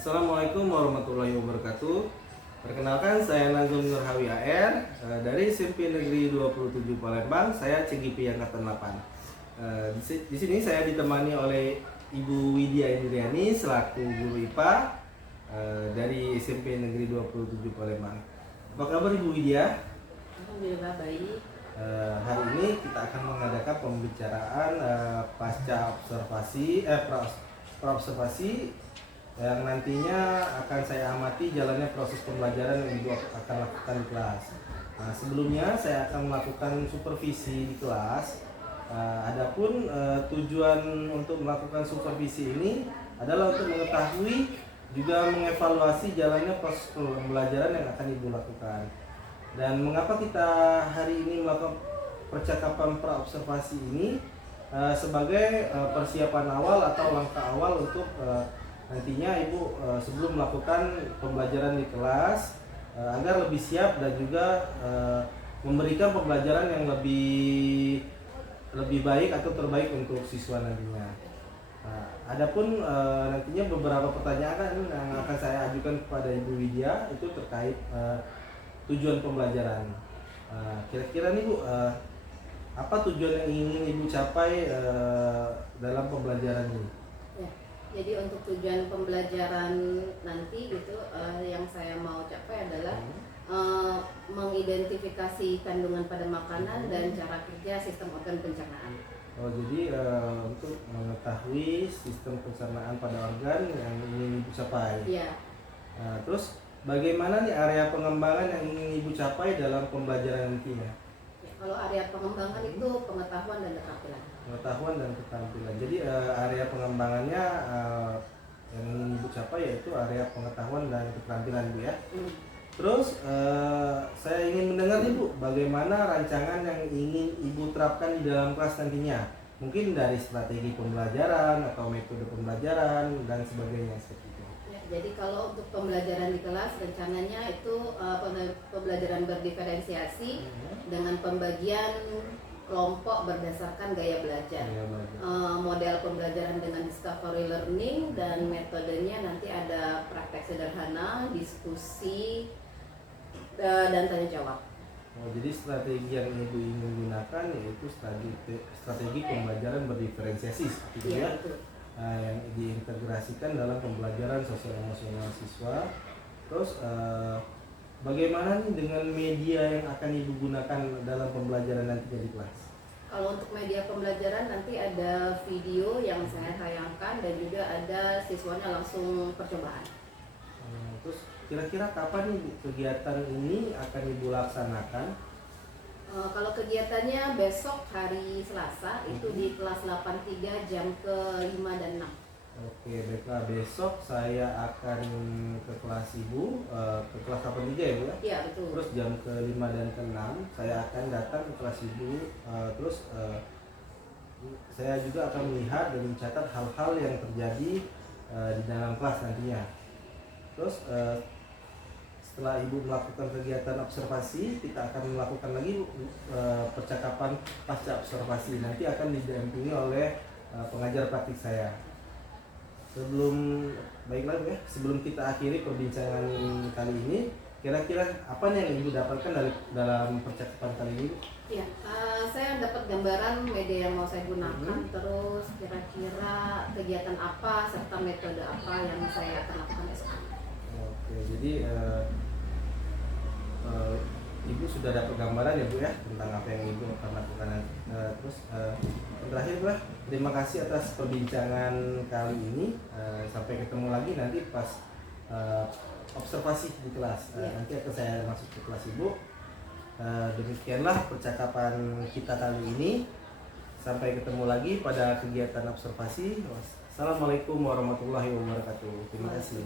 Assalamualaikum warahmatullahi wabarakatuh. Perkenalkan, saya Nazum Nurhawi AR dari SMP Negeri 27 Palembang. Saya CGP Angkatan 8. Di sini saya ditemani oleh Ibu Widya Indriani selaku guru IPA dari SMP Negeri 27 Palembang. Apa kabar Ibu Widya? Alhamdulillah baik. Hari ini kita akan mengadakan pembicaraan pasca observasi praobservasi yang nantinya akan saya amati jalannya proses pembelajaran yang Ibu akan lakukan di kelas. Sebelumnya saya akan melakukan supervisi di kelas. Adapun tujuan untuk melakukan supervisi ini adalah untuk mengetahui juga mengevaluasi jalannya proses pembelajaran yang akan Ibu lakukan. Dan mengapa kita hari ini melakukan percakapan praobservasi ini sebagai persiapan awal atau langkah awal untuk nantinya Ibu sebelum melakukan pembelajaran di kelas agar lebih siap dan juga memberikan pembelajaran yang lebih baik atau terbaik untuk siswa nantinya. Adapun nantinya beberapa pertanyaan yang akan saya ajukan kepada Ibu Widya itu terkait tujuan pembelajaran. Kira-kira nih Bu, apa tujuan yang ingin Ibu capai dalam pembelajaran ini? Ya, jadi untuk tujuan pembelajaran nanti gitu yang saya mau capai adalah mengidentifikasi kandungan pada makanan dan cara kerja sistem organ pencernaan. Jadi untuk mengetahui sistem pencernaan pada organ yang ingin Ibu capai. Iya. Terus bagaimana nih area pengembangan yang ingin Ibu capai dalam pembelajaran nantinya? Ya, kalau area pengembangan itu pengetahuan dan keterampilan. Pengetahuan dan keterampilan. Jadi area pengembangannya yang ingin Ibu capai yaitu area pengetahuan dan keterampilan Bu ya. Terus saya ingin mendengar nih Bu, bagaimana rancangan yang ingin Ibu terapkan di dalam kelas nantinya? Mungkin dari strategi pembelajaran atau metode pembelajaran dan sebagainya seperti itu. Ya, jadi kalau untuk pembelajaran di kelas rencananya itu pembelajaran berdiferensiasi dengan pembagian kelompok berdasarkan gaya belajar. Model pembelajaran dengan discovery learning dan metodenya nanti ada praktek sederhana, diskusi, dan tanya jawab. Jadi strategi yang Ibu ingin gunakan yaitu strategi pembelajaran berdiferensiasi seperti itu ya. Yang diintegrasikan dalam pembelajaran sosial emosional siswa. Terus bagaimana nih dengan media yang akan Ibu gunakan dalam pembelajaran nantinya di kelas? Kalau untuk media pembelajaran nanti ada video yang saya tayangkan dan juga ada siswanya langsung percobaan. Terus kira-kira kapan nih kegiatan ini akan Ibu laksanakan? Kalau kegiatannya besok hari Selasa itu di kelas 83 jam ke-5 dan 6. Oke, baiklah, besok saya akan ke kelas Ibu, ke kelas 83 ya Bu ya? Iya, betul. Terus jam ke-5 dan ke-6 saya akan datang ke kelas Ibu, terus saya juga akan melihat dan mencatat hal-hal yang terjadi di dalam kelas nantinya. Terus setelah Ibu melakukan kegiatan observasi, kita akan melakukan lagi percakapan pasca observasi. Nanti akan didampingi oleh pengajar praktik saya. Baiklah Bu ya, sebelum kita akhiri perbincangan kali ini, kira-kira apa nih yang Ibu dapatkan dalam percakapan kali ini? Ya, saya dapat gambaran media yang mau saya gunakan, terus kira-kira kegiatan apa serta metode apa yang saya akan lakukan esok. Oke, jadi Ibu sudah dapat gambaran ya Bu ya tentang apa yang Ibu akan lakukan. Terus terakhir Bu, terima kasih atas perbincangan kali ini. Sampai ketemu lagi nanti pas observasi di kelas. Nanti akan saya masuk ke kelas Ibu. Demikianlah percakapan kita kali ini. Sampai ketemu lagi pada kegiatan observasi. Assalamualaikum warahmatullahi wabarakatuh. Terima kasih.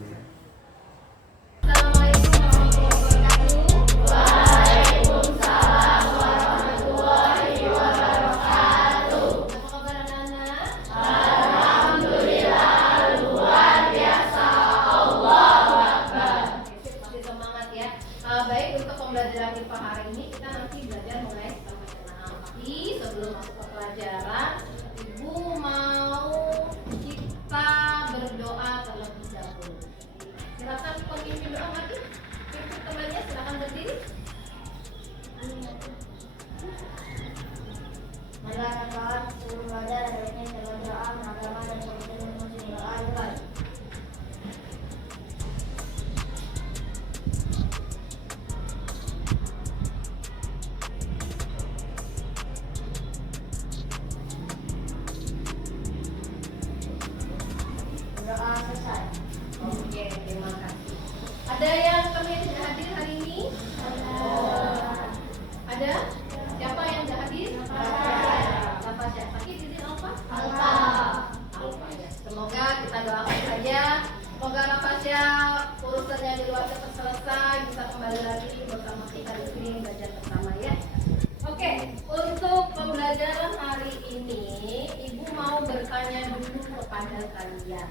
Waalaikumsalam warahmatullahi wabarakatuh. Alhamdulillah, luar biasa. Allahu Akbar. Masih semangat ya. Baik, untuk pembelajaran IPA hari ini kita nanti belajar mengenai sistem pencernaan. Tapi sebelum masuk ke pelajaran, Ibu mau kita berdoa terlebih dahulu. Oke, terima kasih. Ada yang kami tidak hadir hari ini? Ada? Siapa yang tidak hadir? Nafasya. Sakit izin apa? Alfa. Ya. Semoga kita doakan saja. Semoga Nafasya urusannya di luar cepat selesai, bisa kembali lagi bersama kita di sini belajar bersama ya. Oke, untuk pembelajaran hari ini, Ibu mau bertanya dulu kepada kalian.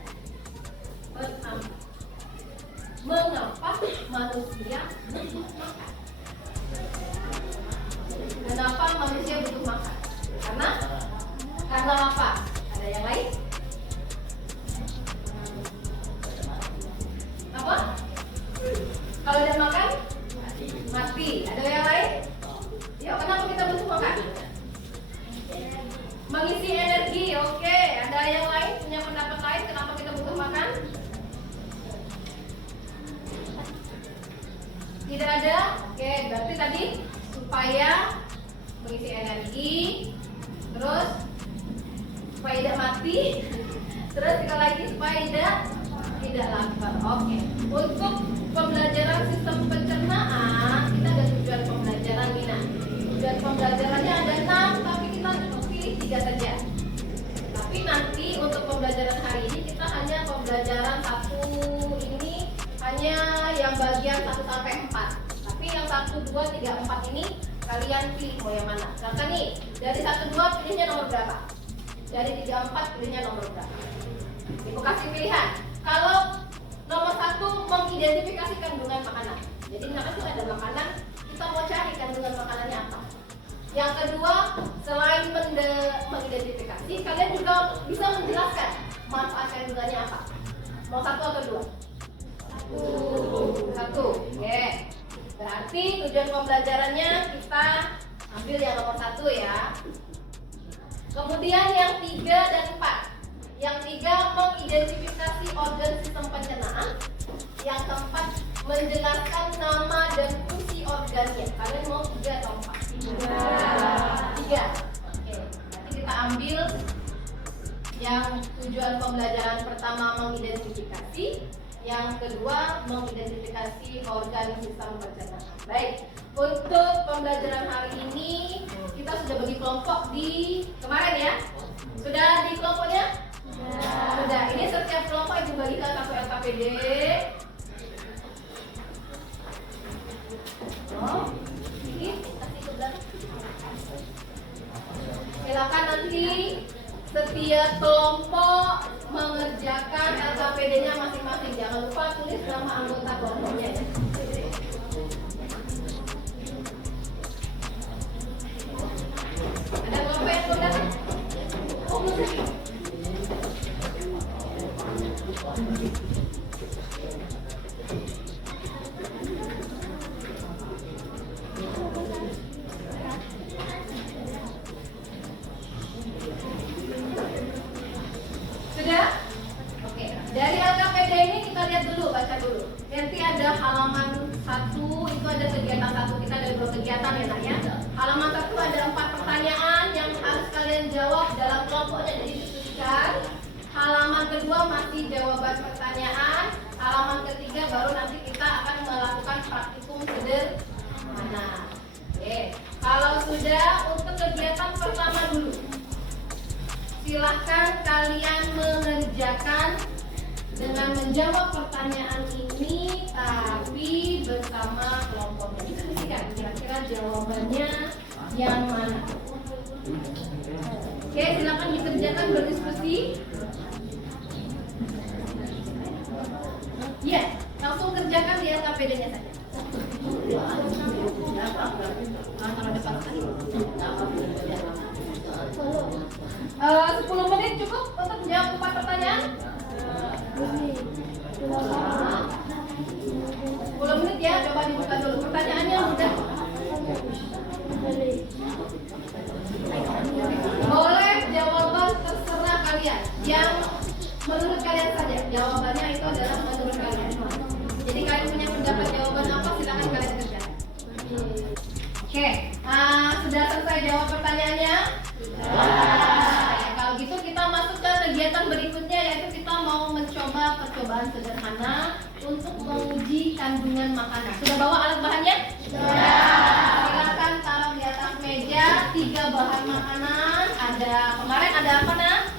Pertama, mengapa manusia butuh makan? Kenapa manusia butuh makan? Karena apa? Ada yang lain? Apa? Kalau tidak makan, mati. Ada yang lain? Ya, kenapa kita butuh makan? Mengisi energi, oke. Ada yang lain punya pendapat lain kenapa kita butuh makan? Tidak ada? Oke, berarti tadi supaya mengisi energi, terus supaya tidak mati, terus sekali lagi supaya tidak lapar. Oke. Untuk pembelajaran sistem pencernaan, kita ada tujuan pembelajaran Mina. Tujuan pembelajarannya ada 6, tapi kita cukup pilih 3 saja. Tapi nanti untuk pembelajaran hari ini kita hanya pembelajaran 1 ini hanya yang bagian 1 sampai 4. Tapi yang 1, 2, 3, 4 ini kalian pilih mau yang mana. Misalkan nih, dari 1, 2 pilihnya nomor berapa? Dari 3, 4 pilihnya nomor berapa? Ibu kasih pilihan. Kalau nomor 1 mengidentifikasi kandungan makanan. Jadi misalkan kita ada makanan, kita mau cari kandungan makanannya apa. Yang kedua, selain mengidentifikasi, kalian juga bisa menjelaskan manfaat kandungannya apa. Mau 1 atau 2? 1. Oke. Berarti tujuan pembelajarannya kita ambil yang nomor 1 ya. Kemudian yang 3 dan 4. Yang 3 mengidentifikasi organ sistem pencernaan. Yang keempat menjelaskan nama dan fungsi organnya. Kalian mau 3 atau 4? 3. Oke. Nanti kita ambil yang tujuan pembelajaran pertama mengidentifikasi, yang kedua mengidentifikasi organ sistem pencernaan. Baik. Untuk pembelajaran hari ini kita sudah bagi kelompok di kemarin ya. Sudah di kelompoknya? Sudah. Ini setiap kelompok ibu bagikan 1 LKPD. Oh, ini kasih ke belakang. Silakan nanti setiap kelompok mengerjakan LKPD-nya masing-masing. Jangan lupa tulis nama anggota kelompoknya ya. Ada kelompok yang belum datang? Oh, belum datang. Sudah? Oke. Dari LKPD ini kita lihat dulu, baca dulu. Nanti ada halaman 1, itu ada kegiatan 1. Kita ada 2 kegiatan ya nak ya. Halaman 1 ada 4 pertanyaan yang harus kalian jawab dalam kelompoknya, jadi diskusikan. Halaman kedua masih jawaban pertanyaan. Halaman ketiga baru nanti kita akan melakukan praktikum sederhana. Oke. Kalau sudah, untuk kegiatan pertama dulu. Silahkan kalian mengerjakan dengan menjawab pertanyaan ini, tapi bersama kelompoknya. Diskusikan kira-kira jawabannya yang mana. Oke, silakan dikerjakan berdiskusi. Ya, langsung kerjakan di LKPD-nya saja. 10 menit cukup untuk menjawab 4 pertanyaan? 10 menit ya, coba dibuka dulu. Pertanyaannya mudah. Boleh jawaban terserah kalian. Yang menurut kalian saja. Jawabannya itu adalah menurut kalian. Jadi kalian punya pendapat jawaban apa, silakan kalian kerjakan. Oke, sudah selesai jawab pertanyaannya? Sudah. Kalau gitu kita masuk ke kegiatan kegiatan berikutnya yaitu kita mau mencoba percobaan sederhana untuk menguji kandungan makanan. Sudah bawa alat bahannya? Sudah. Silakan taruh di atas meja 3 bahan makanan. Ada kemarin ada apa nah?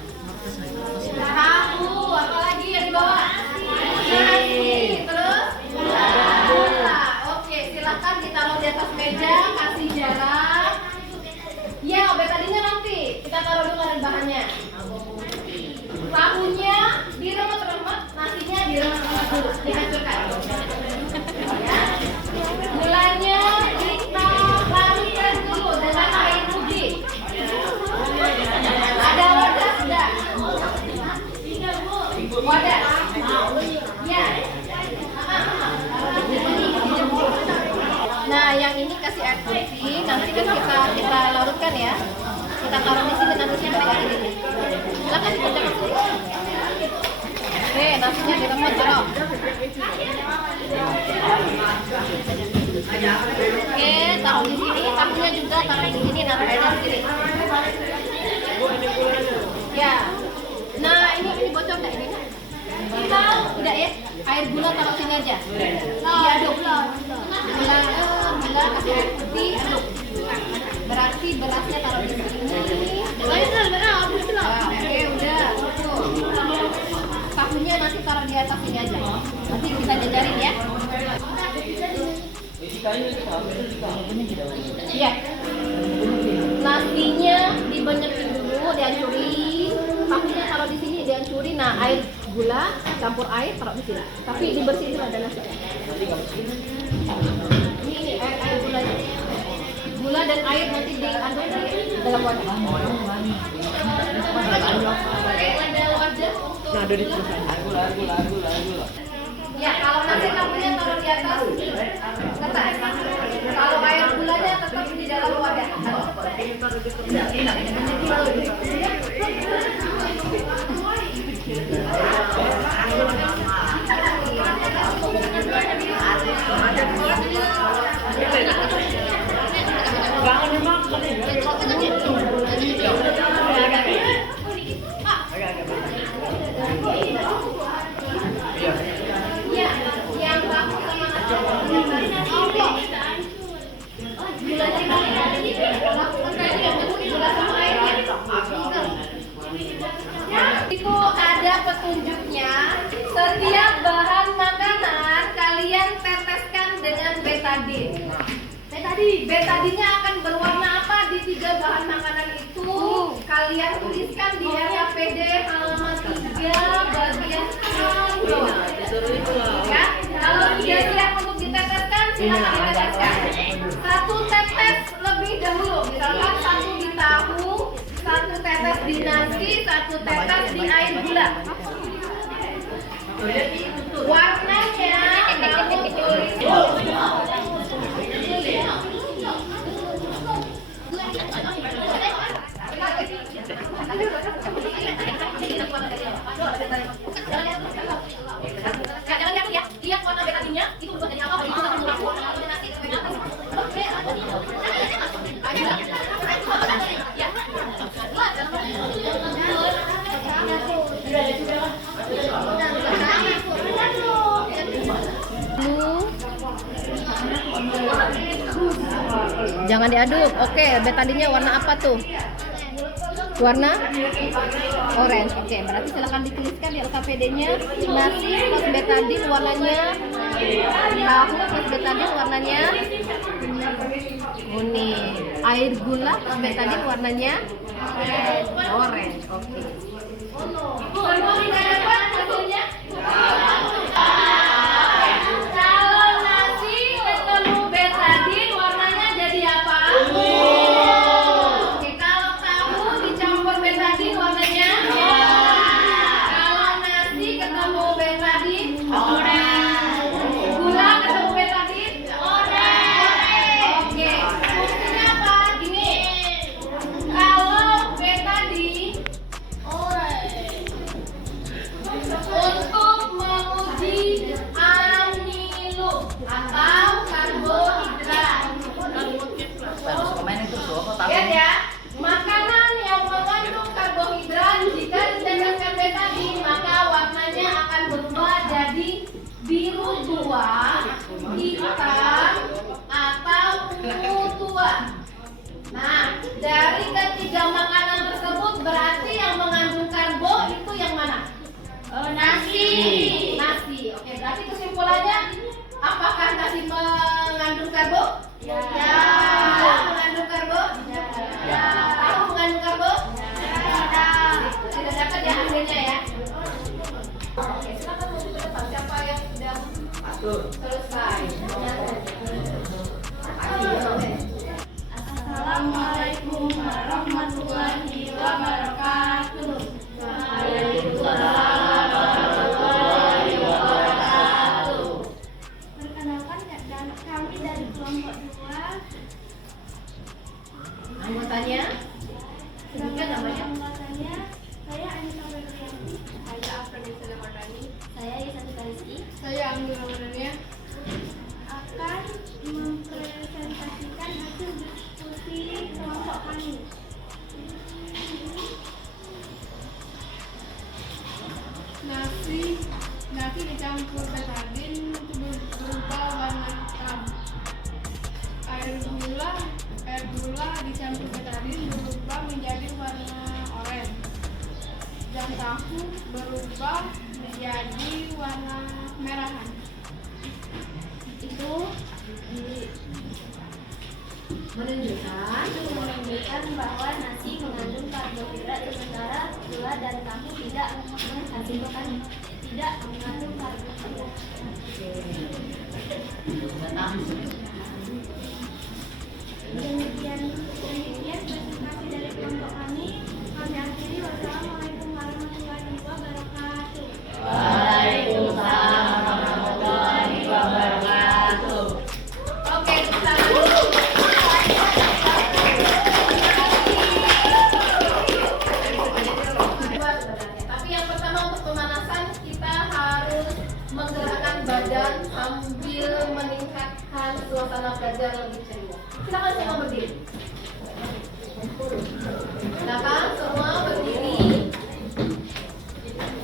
Tahu. Apa lagi yang dibawa? Nasi. Terus? Gula. Oke, silakan ditaruh di atas meja. Kasih jarak. Ya, betadinya nanti kita taruh dulu alat bahannya. Tahunya diremet-remet, nasinya diremet-remet dulu, dihancurkan. Ya. Gulanya kita larutkan dulu dengan air putih. Ada wadah sudah? Wadah? Ya. Nah, yang ini kasih air putih, nanti kan kita larutkan ya. Kita taruh di sini nanti kayak gini. Silakan dikerjakan sini. Oke, nasinya diremut taruh. Oke, taruh di sini. Tahunya juga taruh di sini, nanti airnya di sini. Ya. Nah, ini bocor nggak ini? Tidak ya? Air gula taruh sini aja. Diaduk. Gula kasih air putih, aduk. Berarti berasnya taruh di sini. Oke, udah. Tahunya nanti taruh di atas ini aja. Nanti kita jajarin ya. Iya. Nasinya dibanyakin dulu, dihancurin. Tahunya taruh di sini, dihancurin. Nah, air gula campur air taruh di sini. Tapi dibersihin dulu ada nasi. Ini air gulanya. Gula dan air nanti diaduk di dalam wadah. Oke, ada wadah untuk gula. Ya, kalau nanti tahunya taruh di atas kertas. Kalau air gulanya tetap di dalam wadah. Itu ada petunjuknya. Setiap bahan makanan kalian teteskan dengan betadin. Betadinnya akan berwarna apa di 3 bahan makanan itu? Kalian tuliskan di LKPD halaman 3 bagian kanan. Ya, kalau sudah siap untuk diteteskan, silakan diteteskan. 1 tetes lebih dahulu, misalkan 1 di tahu, 1 tetes di nasi, 1 tetes di air gula. Warnanya kamu tulis. Jangan lihat ya, lihat warna betadinnya itu buat jadi apa? Itu satu murah. Jangan diaduk. Oke, betadinnya warna apa tuh? Warna orange. Oke, berarti silakan dituliskan di LKPD-nya. Nasi plus betadin warnanya tahu plus betadin warnanya kuning. Air gula plus betadin warnanya orange. Oke. Semua tidak dapat hasilnya? Kalau nasi ketemu betadin warnanya jadi apa? Oke, kalau tahu dicampur betadin warnanya? Kalau nasi ketemu betadin? Gula ketemu betadin? Oke, fungsinya apa? Gini. Kalau betadin Dari ketiga makanan tersebut berarti yang mengandung karbo itu yang mana? Nasi. Nasi. Oke, berarti kesimpulannya apakah nasi mengandung karbo? Ya. Tidak mengandung karbo? Ya. Tahu mengandung karbo? Tidak. Tidak dapat ya hasilnya ya. Oke, silakan maju ke depan. Siapa yang sudah selesai? Assalamualaikum warahmatullahi wabarakatuh. Perkenalkan kami dari kelompok 2. Anggotanya? Sebutkan namanya. Anggotanya saya Anissa Febrianti, Saya Afrodita Mardani. saya Isati Kariski Saya Anggi Ramadhania. akan mempresentasikan hasil diskusi kelompok kami. Nasi dicampur betadin berupa warna hitam. Air gula dicampur betadin berubah menjadi warna oranye. Dan tahu berubah menjadi warna merahan. Itu Menunjukkan bahwa nasi mengandung karbohidrat sementara gula dan tahu tidak mengandung karbohidrat. Demikian presentasi dari kelompok kami. Kami akhiri. Wassalamualaikum warahmatullahi wabarakatuh. Oke, tapi yang pertama untuk pemanasan kita harus menggerakkan badan sambil meningkatkan suasana belajar lebih ceria. Silakan semua berdiri. Silakan semua berdiri.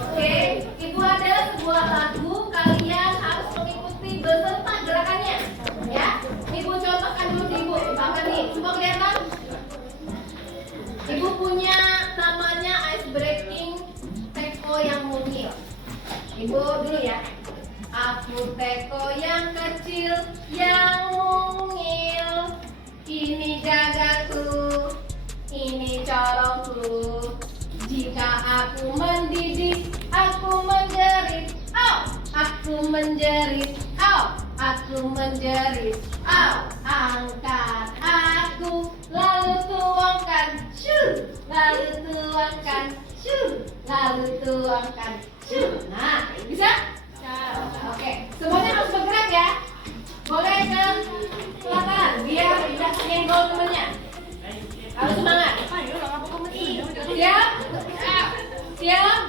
Oke, Ibu ada sebuah lagu, kalian harus mengikuti beserta gerakannya. Ya, Ibu contohkan dulu di Ibu. Bahkan nih, semua kelihatan? Ibu punya namanya ice breaking teko yang mungil. Ibu dulu ya. Aku teko yang kecil yang mungil. Ini gagaku, ini corongku. Jika aku mendidih, aku menjerit. Oh, aku menjerit. Oh, aku menjerit. Oh, angkat aku, lalu tuangkan. Shoo, lalu tuangkan. Shoo, lalu tuangkan. Shoo. Nah, bisa? Oke, semuanya harus bergerak ya. Boleh ke belakang biar tidak nyenggol temennya. Harus semangat. Siap? Siap?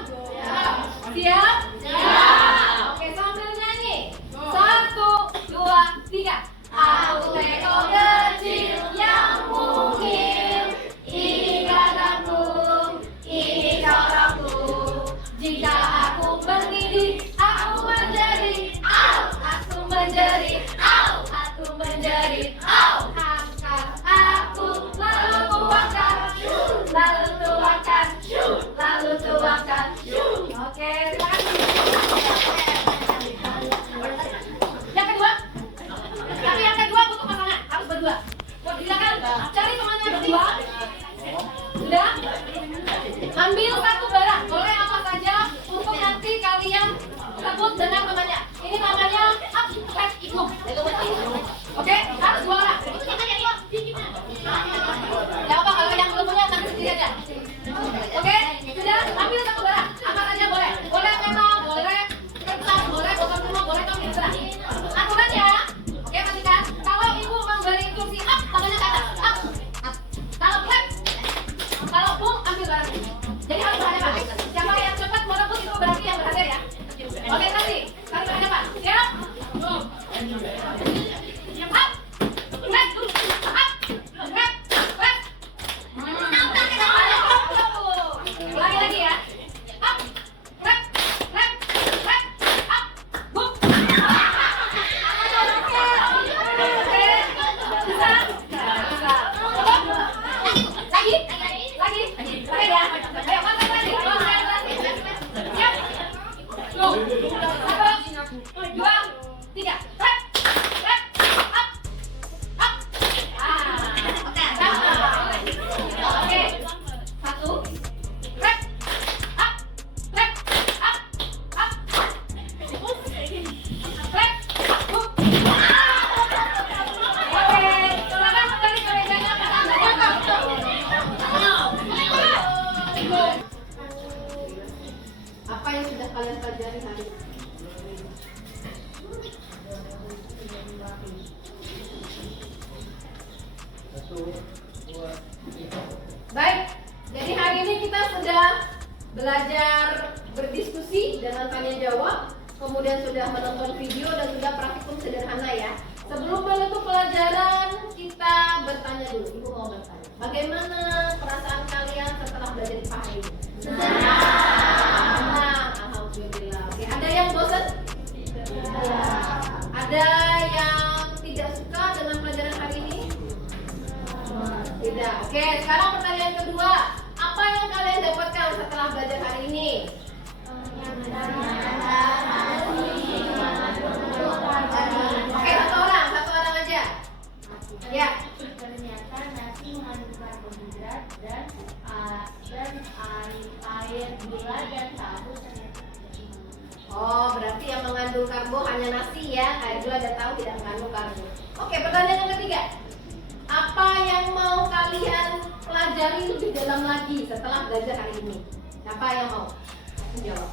Siap? Oke, sambil nyanyi. 1, 2, 3. Aku teko kecil yang mungil. Ini gagaku, ini corongku. Jika aku mendidih, aku menjerit. Aku menjerit. Aku menjerit. Angkat aku, lalu tuangkan. Lalu tuangkan. Lalu tuangkan. Oke, terima kasih. Yang kedua. Tapi yang kedua butuh pasangan, harus berdua. Silakan cari temannya berdua. Sudah? Ambil satu barang, boleh apa saja untuk nanti kalian sebut dengan temannya. Ini namanya abstrak ikut. Oke, harus 2 orang. Ya apa kalau yang belum punya nanti sendiri aja. Oke, sudah ambil satu barang, apa saja boleh. Boleh dua, tiga. Rep. Rep. Up. Up. Oke. Oke. Satu. Rep. Up. Rep. Up. Up. Rep. Oke. Silakan kembali ke mejanya. Apa yang sudah kalian pelajari hari ini? Baik, jadi hari ini kita sudah belajar berdiskusi dengan tanya jawab, kemudian sudah menonton video dan sudah praktikum sederhana ya. Sebelum menutup pelajaran, kita bertanya dulu. Ibu mau bertanya, bagaimana perasaan kalian setelah belajar IPA hari ini? Senang, alhamdulillah. Oke, ada yang bosan? Ada yang tidak suka dengan pelajaran hari ini? Tidak. Oke, sekarang pertanyaan kedua. Apa yang kalian dapatkan setelah belajar hari ini? Oke, satu orang aja. Ya. Ternyata nasi mengandung karbohidrat dan air, gula dan tahu ternyata. Oh, berarti yang mengandung karbo hanya nasi ya. Air gula dan tahu tidak mengandung karbo. Oke, pertanyaan yang ketiga. Apa yang mau kalian pelajari lebih dalam lagi setelah belajar hari ini? Siapa yang mau? Jawab.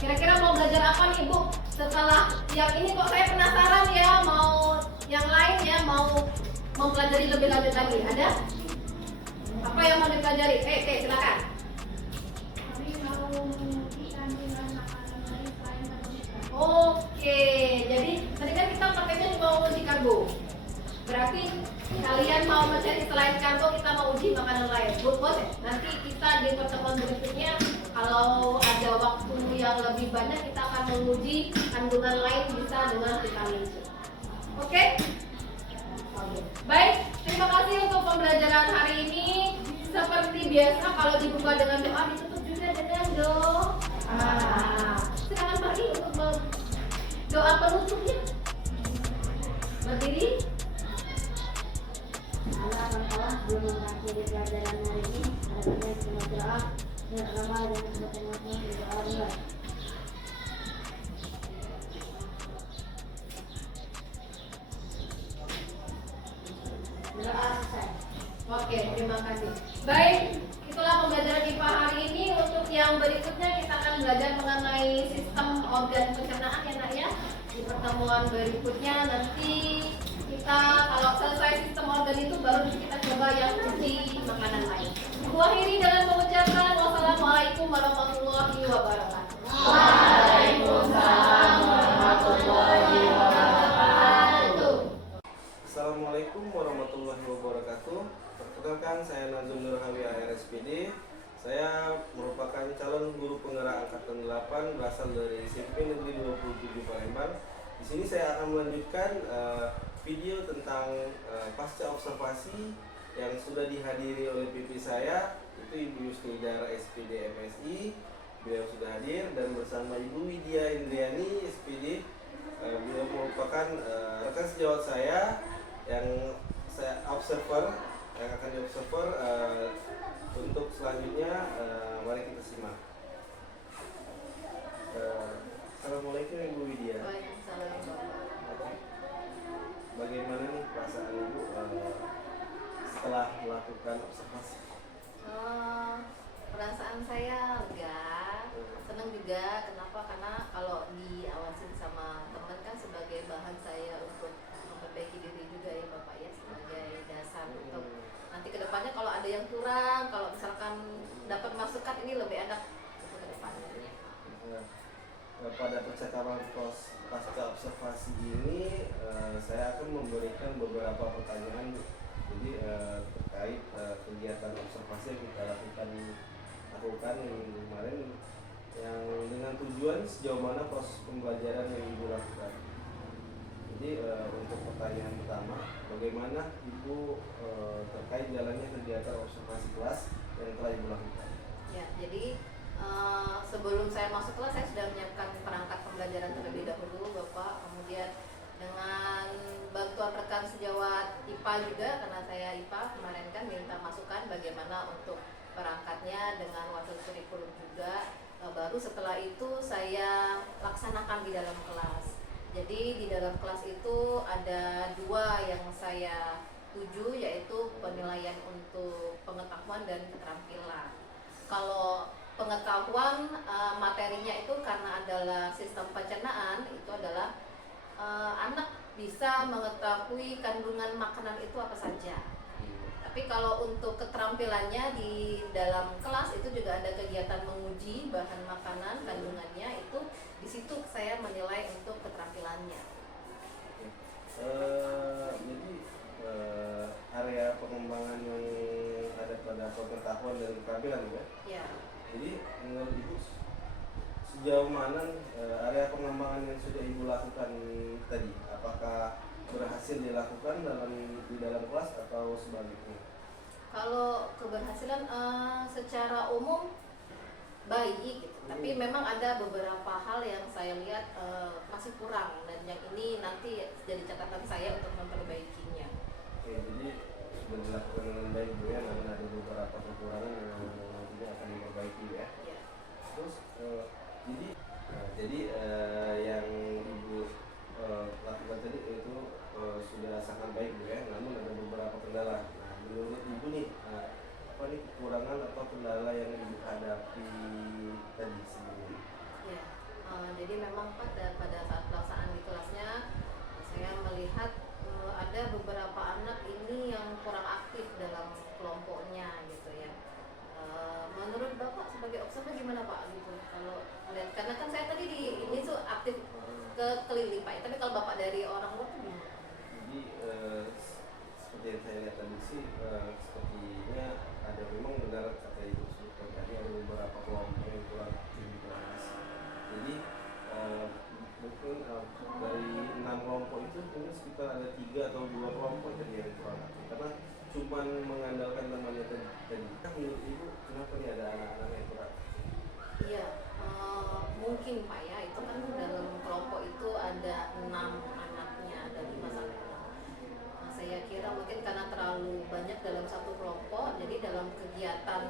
Kira-kira mau belajar apa nih, Bu? Setelah yang ini kok saya penasaran ya, mau yang lain ya, mau mempelajari lebih lanjut lagi. Ada? Apa yang mau dipelajari? Silakan. Kami mau menguji kandungan makanan lain selain karbohidrat. Oke, jadi tadi kan kita pakainya cuma uji karbo. Berarti kalian mau mencari selain karbo, kita mau uji makanan lain. Bos ya? Nanti kita di pertemuan berikutnya kalau ada waktu yang lebih banyak kita akan menguji kandungan lain bisa dengan vitamin C. Oke? Baik, terima kasih untuk pembelajaran hari ini. Seperti biasa kalau dibuka dengan doa, ditutup juga dengan doa. Silakan pergi untuk doa penutupnya. Berdiri. Allah belum mengakhiri pelajaran hari ini. Harapannya semua doa dan amal dan kebenaran berdoa Allah. Doa selesai. Oke, terima kasih. Baik, itulah pembelajaran IPA hari ini. Untuk yang berikutnya kita akan belajar mengenai sistem organ pencernaan ya Nak ya. Di pertemuan berikutnya nanti kita kalau selesai sistem organ itu baru kita coba yang uji makanan lain. Aku akhiri dengan mengucapkan wassalamualaikum warahmatullahi wabarakatuh. Waalaikumsalam warahmatullahi wabarakatuh. Assalamualaikum warahmatullahi wabarakatuh. Perkenalkan, saya Nazum Nurhawi ARSPD. Saya merupakan calon guru penggerak angkatan 8 berasal dari SMP Negeri 27 Palembang. Di sini saya akan melanjutkan video tentang pasca observasi yang sudah dihadiri oleh PP saya, itu Ibu Yusnidara SPD MSI. Beliau sudah hadir dan bersama Ibu Widya Indriani SPD. Beliau merupakan rekan sejawat saya yang saya observer, yang akan diobserver. Untuk selanjutnya, mari kita simak. Assalamualaikum Ibu Widya. Waalaikumsalam. Bagaimana nih perasaan Ibu setelah melakukan observasi? Perasaan saya lega, senang juga. Kenapa? Karena kalau diawasin sama teman kan sebagai bahan saya untuk memperbaiki diri juga ya Bapak ya, sebagai dasar untuk nanti kedepannya kalau ada yang kurang, kalau misalkan dapat masukan ini lebih enak untuk kedepannya. Pada percakapan pasca observasi ini, saya akan memberikan beberapa pertanyaan. Jadi terkait kegiatan observasi yang kita lakukan minggu kemarin, yang dengan tujuan sejauh mana proses pembelajaran yang Ibu lakukan. Jadi untuk pertanyaan pertama, bagaimana Ibu terkait jalannya kegiatan observasi kelas yang telah bagaimana untuk perangkatnya dengan waktu kurikulum juga. Baru setelah itu saya laksanakan di dalam kelas. Jadi di dalam kelas itu ada 2 yang saya tuju, yaitu penilaian untuk pengetahuan dan keterampilan. Kalau pengetahuan, materinya itu karena adalah sistem pencernaan, itu adalah anak bisa mengetahui kandungan makanan itu apa saja. Tapi kalau untuk keterampilannya di dalam kelas itu juga ada kegiatan menguji bahan makanan kandungannya, itu di situ saya menilai untuk keterampilannya. Jadi area pengembangan yang ada pada pengetahuan dan keterampilan ya. Ya. Jadi menurut Ibu sejauh mana area pengembangan yang sudah Ibu lakukan tadi? Apakah berhasil dilakukan di dalam kelas atau sebaliknya? Kalau keberhasilan secara umum baik gitu. Tapi memang ada beberapa hal yang saya lihat masih kurang, dan yang ini nanti jadi catatan saya untuk memperbaikinya. Oke, jadi sudah dilakukan dengan baik Bu ya, namun ada beberapa kekurangan yang nantinya akan diperbaiki ya. Ya. Terus jadi yang Ibu lakukan tadi itu sudah sangat baik Bu ya, namun ada beberapa kendala. Nah, menurut Ibu nih apa nih kekurangan atau kendala yang Ibu hadapi tadi sebelumnya? Ya, jadi memang pada saat pelaksanaan di kelasnya saya melihat ada beberapa anak ini yang kurang aktif dalam kelompoknya gitu ya. Menurut Bapak sebagai observer gimana Pak gitu? Kalau lihat, karena kan saya tadi ini tuh aktif ke keliling Pak. Tapi kalau Bapak dari orang luar tuh gimana? Jadi seperti yang saya lihat tadi sih sepertinya ada memang benar kata Ibu sebutkan tadi ada beberapa kelompok yang kurang aktif di kelas. Jadi mungkin dari 6 kelompok itu mungkin sekitar ada 3 atau 2 kelompok tadi yang kurang aktif karena cuman mengandalkan temannya tadi. Menurut Ibu kenapa nih ada anak-anak yang kurang? Iya, mungkin Pak ya, itu kan dalam kelompok itu ada 6 anaknya, ada 5 sampai 6. Nah, saya kira mungkin karena terlalu banyak dalam satu kelompok, jadi dalam kegiatan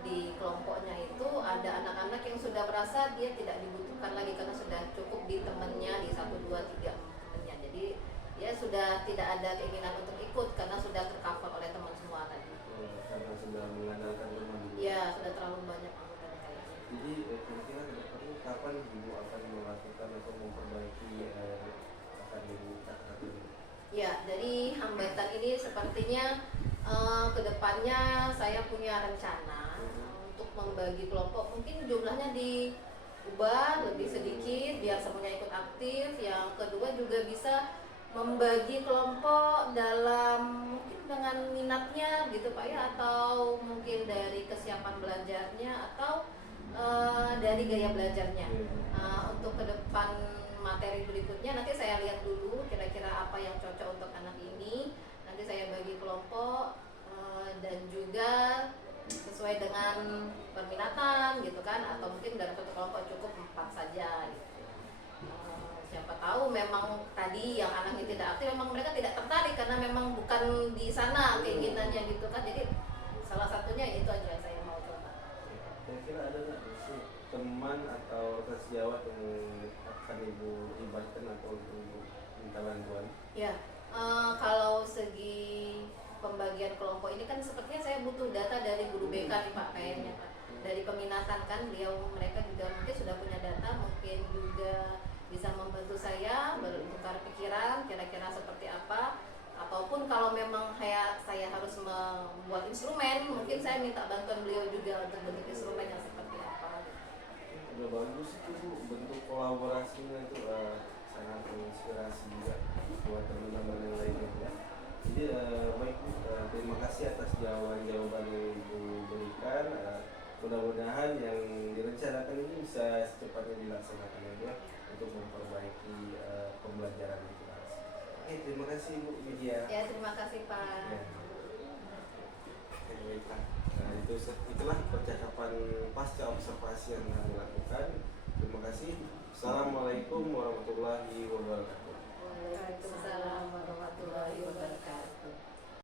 di kelompoknya itu ada anak-anak yang sudah merasa dia tidak dibutuhkan lagi karena sudah cukup di temannya, di 1, 2, 3 temannya. Jadi ya sudah tidak ada keinginan untuk ikut karena sudah tercover oleh teman semua tadi. Karena sudah mengandalkan teman. Ya, sudah terlalu banyak anggota kayak gitu. Jadi kira-kira ke depannya kapan Ibu akan melakukan atau memperbaiki akan Ibu katakan ini? Ya, dari hambatan ini sepertinya kedepannya saya punya rencana untuk membagi kelompok. Mungkin jumlahnya diubah lebih sedikit biar semuanya ikut aktif. Yang kedua juga bisa membagi kelompok dalam mungkin dengan minatnya gitu Pak ya, atau mungkin dari kesiapan belajarnya atau dari gaya belajarnya. Untuk ke depan materi berikutnya nanti saya lihat dulu kira-kira apa yang cocok untuk anak ini. Nanti saya bagi kelompok dan juga sesuai dengan perminatan gitu kan, atau mungkin dalam satu kelompok cukup 4 saja gitu. Siapa tahu memang tadi yang anaknya tidak aktif memang mereka tidak tertarik karena memang bukan di sana keinginannya gitu kan. Jadi salah satunya itu aja yang saya mau coba. Kira-kira ada nggak sih teman atau rekan sejawat yang akan Ibu libatkan atau untuk minta bantuan? Ya, kalau segi pembagian kelompok ini kan sepertinya saya butuh data dari guru BK nih Pak kayaknya Pak. Dari peminatan kan mereka juga mungkin sudah punya data, mungkin juga bisa membantu saya bertukar pikiran kira-kira seperti apa, ataupun kalau memang saya harus membuat instrumen mungkin saya minta bantuan beliau juga untuk bentuk instrumen yang seperti apa. Udah bagus itu Bu, bentuk kolaborasinya itu sangat menginspirasi juga buat teman-teman yang lainnya ya. Jadi baik Bu, terima kasih atas jawaban-jawaban yang Ibu berikan. Mudah-mudahan yang direncanakan ini bisa secepatnya dilaksanakan ya untuk memperbaiki pembelajaran di kelas. Oke, terima kasih Bu Widya. Ya, terima kasih Pak. Ya. Oke, baiklah. Nah, itulah percakapan pasca observasi yang kami lakukan. Terima kasih. Assalamualaikum warahmatullahi wabarakatuh.